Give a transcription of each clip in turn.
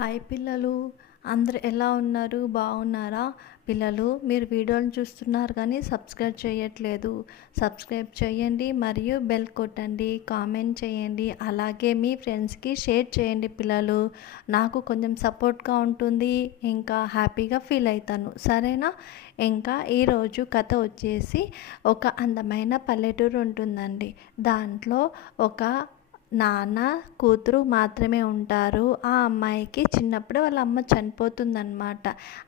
Hi పిల్లలు, అందరూ ఎలా ఉన్నారు? బాగున్నారా? పిల్లలు, మీరు వీడియోని చూస్తున్నారు కానీ సబ్స్క్రైబ్ చేయట్లేదు. సబ్స్క్రైబ్ చేయండి మరియు బెల్ కొట్టండి, కామెంట్ చేయండి, అలాగే మీ ఫ్రెండ్స్కి షేర్ చేయండి. పిల్లలు, నాకు కొంచెం సపోర్ట్గా ఉంటుంది, ఇంకా హ్యాపీగా ఫీల్ అవుతాను. సరేనా? ఇంకా ఈరోజు కథ వచ్చేసి ఒక అందమైన పల్లెటూరు ఉంటుందండి. దాంట్లో ఒక నాన్న కూతురు మాత్రమే ఉంటారు. ఆ అమ్మాయికి చిన్నప్పుడు వాళ్ళ అమ్మ చనిపోతుందన్నమాట.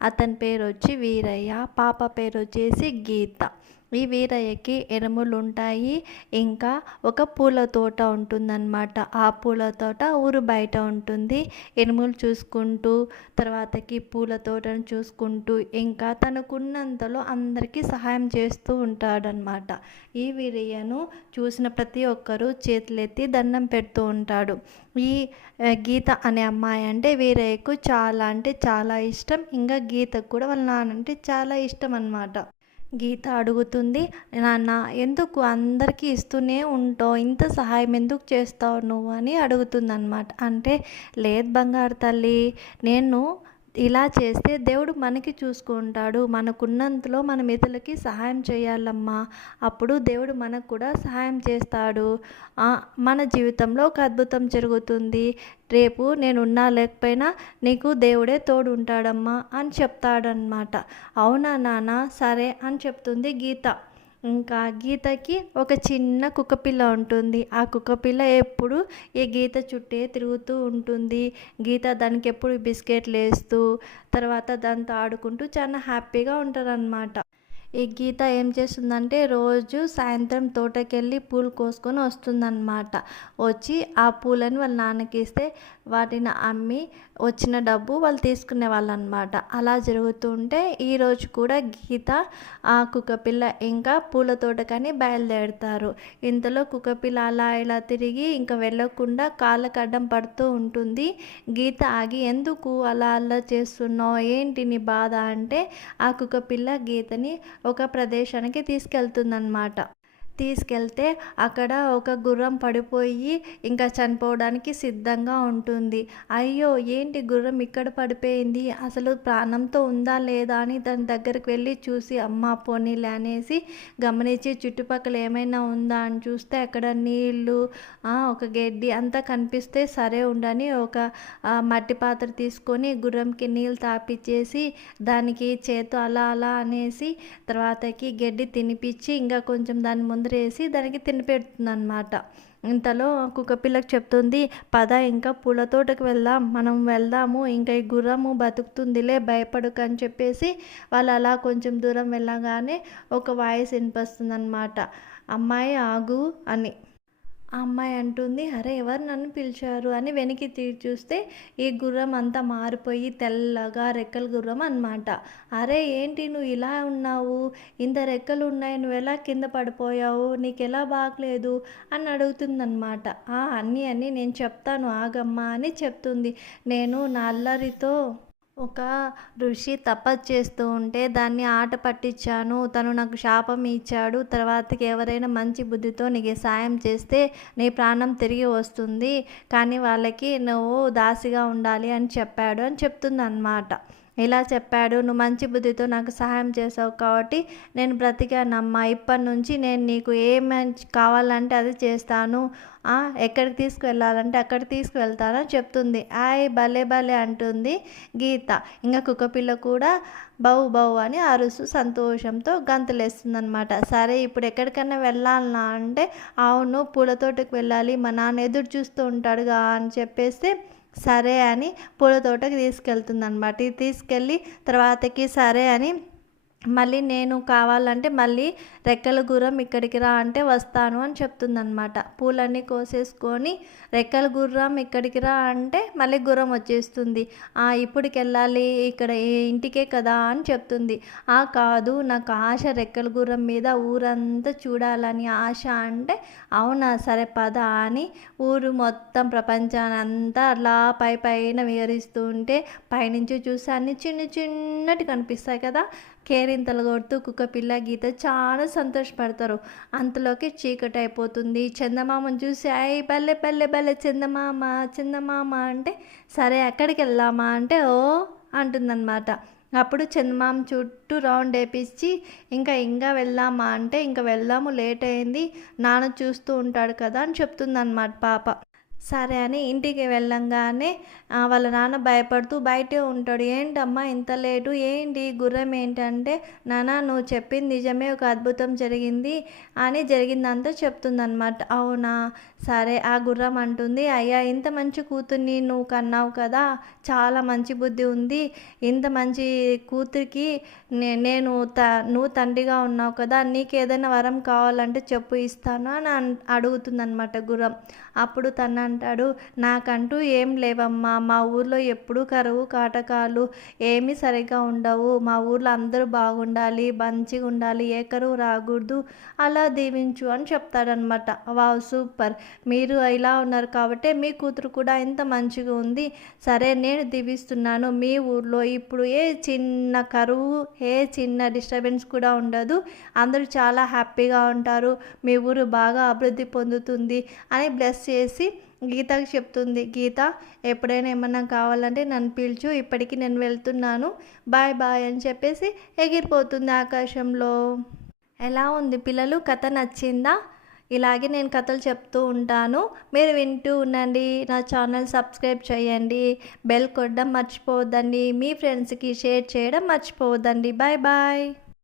అతని పేరు వచ్చి వీరయ్య, పాప పేరు వచ్చేసి గీత. ఈ వీరయ్యకి ఎనుములు ఉంటాయి, ఇంకా ఒక పూల తోట ఉంటుందన్నమాట. ఆ పూల తోట ఊరు బయట ఉంటుంది. ఎనుములు చూసుకుంటూ, తర్వాతకి పూల తోటను చూసుకుంటూ, ఇంకా తనకున్నంతలో అందరికీ సహాయం చేస్తూ ఉంటాడనమాట. ఈ వీరయ్యను చూసిన ప్రతి ఒక్కరూ చేతులెత్తి దండం పెడుతూ ఉంటాడు. ఈ గీత అనే అమ్మాయి అంటే వీరయ్యకు చాలా అంటే చాలా ఇష్టం. ఇంకా గీతకు కూడా వాళ్ళ నాన్న అంటే చాలా ఇష్టం అన్నమాట. గీత అడుగుతుంది, నాన్న ఎందుకు అందరికీ ఇస్తూనే ఉంటావు, ఇంత సహాయం ఎందుకు చేస్తావు నువ్వు అని అడుగుతుందన్నమాట. అంటే లేదు బంగారు తల్లి, నేను ఇలా చేస్తే దేవుడు మనకి చూసుకుంటాడు, మనకున్నంతలో మనం ఇతరులకి సహాయం చేయాలమ్మా, అప్పుడు దేవుడు మనకు కూడా సహాయం చేస్తాడు. మన జీవితంలో ఒక అద్భుతం జరుగుతుంది. రేపు నేనున్నా లేకపోయినా నీకు దేవుడే తోడు ఉంటాడమ్మా అని చెప్తాడనమాట. అవునా నాన్న, సరే అని చెప్తుంది గీత. ఇంకా గీతకి ఒక చిన్న కుక్కపిల్ల ఉంటుంది. ఆ కుక్కపిల్ల ఎప్పుడు ఈ గీత చుట్టే తిరుగుతూ ఉంటుంది. గీత దానికి ఎప్పుడు బిస్కెట్లు వేస్తూ, తర్వాత దాంతో ఆడుకుంటూ చాలా హ్యాపీగా ఉంటారనమాట. ఈ గీత ఏం చేస్తుందంటే రోజు సాయంత్రం తోటకెళ్ళి పూలు కోసుకొని వస్తుందన్నమాట. వచ్చి ఆ పూలని వాళ్ళ నాన్నకి ఇస్తే వాటిని అమ్మి వచ్చిన డబ్బు వాళ్ళు తీసుకునే వాళ్ళు అనమాట. అలా జరుగుతుంటే ఈరోజు కూడా గీత ఆ కుక్కపిల్ల ఇంకా పూల తోటకని బయలుదేరుతారు. ఇంతలో కుక్కపిల్ల అలా ఇలా తిరిగి ఇంకా వెళ్ళకుండా కాళ్ళకు అడ్డం పడుతూ ఉంటుంది. గీత ఆగి, ఎందుకు అలా అలా చేస్తున్నావు, ఏంటి నీ బాధ అంటే ఆ కుక్కపిల్ల గీతని ఒక ప్రదేశానికి తీసుకెళ్తుందన్నమాట. తీసుకెళ్తే అక్కడ ఒక గుర్రం పడిపోయి ఇంకా చనిపోవడానికి సిద్ధంగా ఉంటుంది. అయ్యో, ఏంటి గుర్రం ఇక్కడ పడిపోయింది, అసలు ప్రాణంతో ఉందా లేదా అని దాని దగ్గరికి వెళ్ళి చూసి, అమ్మ పోనీలే అనేసి గమనించి చుట్టుపక్కల ఏమైనా ఉందా అని చూస్తే అక్కడ నీళ్ళు, ఒక గడ్డి అంతా కనిపిస్తే సరే ఉండని ఒక మట్టి పాత్ర తీసుకొని గుర్రంకి నీళ్ళు తాపిచ్చేసి దానికి చేతో అలా అలా అనేసి తర్వాతకి గడ్డి తినిపించి ఇంకా కొంచెం దాని ముందరేసి దానికి తినిపెడుతుందన్నమాట. ఇంతలో కుక్కపిల్లకి చెప్తుంది, పద ఇంకా పూల తోటకు మనం వెళ్దాము, ఇంకా ఈ గుర్రము బతుకుతుందిలే, భయపడుకు అని చెప్పేసి వాళ్ళు అలా కొంచెం దూరం వెళ్ళగానే ఒక వాయిస్ వినిపిస్తుందన్నమాట, అమ్మాయి ఆగు అని. ఆ అమ్మాయి అంటుంది, అరే ఎవరు నన్ను పిలిచారు అని వెనక్కి తిరిగి చూస్తే ఈ గుర్రం అంతా మారిపోయి తెల్లగా రెక్కల గుర్రం అన్నమాట. అరే ఏంటి నువ్వు ఇలా ఉన్నావు, ఇంత రెక్కలు ఉన్నాయి, నువ్వు ఎలా కింద పడిపోయావు, నీకు ఎలా బాగలేదు అని అడుగుతుందన్నమాట. అన్నీ నేను చెప్తాను ఆగమ్మా అని చెప్తుంది. నేను నా అల్లరితో ఒక ఋషి తపస్సు చేస్తూ ఉంటే దాన్ని ఆట పట్టించాను, తను నాకు శాపం ఇచ్చాడు, తర్వాతకి ఎవరైనా మంచి బుద్ధితో నీకు సాయం చేస్తే నీ ప్రాణం తిరిగి వస్తుంది, కానీ వాళ్ళకి నువ్వు దాసిగా ఉండాలి అని చెప్పాడు అని చెప్తుంది అన్నమాట. ఇలా చెప్పాడు, నువ్వు మంచి బుద్ధితో నాకు సహాయం చేసావు కాబట్టి నేను బ్రతికానమ్మా, ఇప్పటి నుంచి నేను నీకు ఏమి కావాలంటే అది చేస్తాను, ఎక్కడికి తీసుకువెళ్ళాలంటే అక్కడికి తీసుకువెళ్తానని చెప్తుంది. భలే భలే అంటుంది గీత. ఇంకా కుక్కపిల్ల కూడా బౌ బౌ అని అరుసు సంతోషంతో గంతులేస్తుందనమాట. సరే ఇప్పుడు ఎక్కడికైనా వెళ్ళాలన్నా అంటే, అవును పూల తోటకు వెళ్ళాలి, మా నాన్న ఎదురు చూస్తూ ఉంటాడుగా అని చెప్పేస్తే సరే అని పూల తోటకి తీసుకెళ్తుందనమాట. ఇది తీసుకెళ్ళి తర్వాతకి సరే అని మళ్ళీ నేను కావాలంటే మళ్ళీ రెక్కల గుర్రం ఇక్కడికి రా అంటే వస్తాను అని చెప్తుందనమాట. పూలన్నీ కోసేసుకొని రెక్కల గుర్రం ఇక్కడికి రా అంటే మళ్ళీ గుర్రం వచ్చేస్తుంది. ఇప్పటికి వెళ్ళాలి, ఇక్కడ ఇంటికే కదా అని చెప్తుంది. కాదు, నాకు ఆశ రెక్కల గుర్రం మీద ఊరంతా చూడాలని ఆశ అంటే, అవునా సరే పద అని ఊరు మొత్తం ప్రపంచాన్ని అంతా అలా పైన విహరిస్తూ ఉంటే పైనుంచి చూసి అన్ని చిన్నటి కనిపిస్తాయి కదా. కేరింతలు కొడుతూ కుక్కపిల్ల గీత చాలా సంతోషపడతారు. అంతలోకి చీకటి అయిపోతుంది. చందమామను చూసి అయ్ భలే భలే భలే చందమామ చందమామ అంటే సరే ఎక్కడికి వెళ్దామా అంటే ఓ అంటుందన్నమాట. అప్పుడు చందమామ చుట్టూ రౌండ్ వేపించి ఇంకా వెళ్దామా అంటే ఇంకా వెళ్దాము లేట్ అయింది, నాన్న చూస్తూ ఉంటాడు కదా అని చెప్తుందన్నమాట పాప. సరే అని ఇంటికి వెళ్ళంగానే వాళ్ళ నాన్న భయపడుతూ బయటే ఉంటాడు. ఏంటమ్మా ఇంత లేటు, ఏంటి గుర్రం ఏంటంటే, నాన్న నువ్వు చెప్పింది నిజమే, ఒక అద్భుతం జరిగింది అని జరిగిందంతా చెప్తుందనమాట. అవునా సరే. ఆ గుర్రం అంటుంది, అయ్యా ఇంత మంచి కూతుర్ని నువ్వు కన్నావు కదా, చాలా మంచి బుద్ధి ఉంది, ఇంత మంచి కూతురికి నువ్వు తండ్రిగా ఉన్నావు కదా, నీకు ఏదైనా వరం కావాలంటే చెప్పు ఇస్తాను అని అడుగుతుందనమాట గుర్రం. అప్పుడు తను అంటాడు, నాకంటూ ఏం లేవమ్మా, మా ఊర్లో ఎప్పుడూ కరువు కాటకాలు ఏమీ సరిగ్గా ఉండవు, మా ఊర్లో అందరూ బాగుండాలి, మంచిగా ఉండాలి, ఏ కరువు రాకూడదు, అలా దీవించు అని చెప్తాడనమాట. వావ్ సూపర్, మీరు ఇలా ఉన్నారు కాబట్టి మీ కూతురు కూడా ఇంత మంచిగా ఉంది, సరే నేను దీవిస్తున్నాను, మీ ఊర్లో ఇప్పుడు ఏ చిన్న కరువు ఏ చిన్న డిస్టర్బెన్స్ కూడా ఉండదు, అందరూ చాలా హ్యాపీగా ఉంటారు, మీ ఊరు బాగా అభివృద్ధి పొందుతుంది అని బ్లెస్ చేసి గీతకి చెప్తుంది. గీత ఎప్పుడైనా ఏమన్నా కావాలంటే నన్ను పిలుచు, ఇప్పటికీ నేను వెళ్తున్నాను, బాయ్ బాయ్ అని చెప్పేసి ఎగిరిపోతుంది ఆకాశంలో. ఎలా ఉంది పిల్లలు, కథ నచ్చిందా? ఇలాగే నేను కథలు చెప్తూ ఉంటాను, మీరు వింటూ ఉండండి. నా ఛానల్ సబ్స్క్రైబ్ చేయండి, బెల్ కొట్టడం మర్చిపోవద్దండి, మీ ఫ్రెండ్స్కి షేర్ చేయడం మర్చిపోవద్దండి. Bye bye.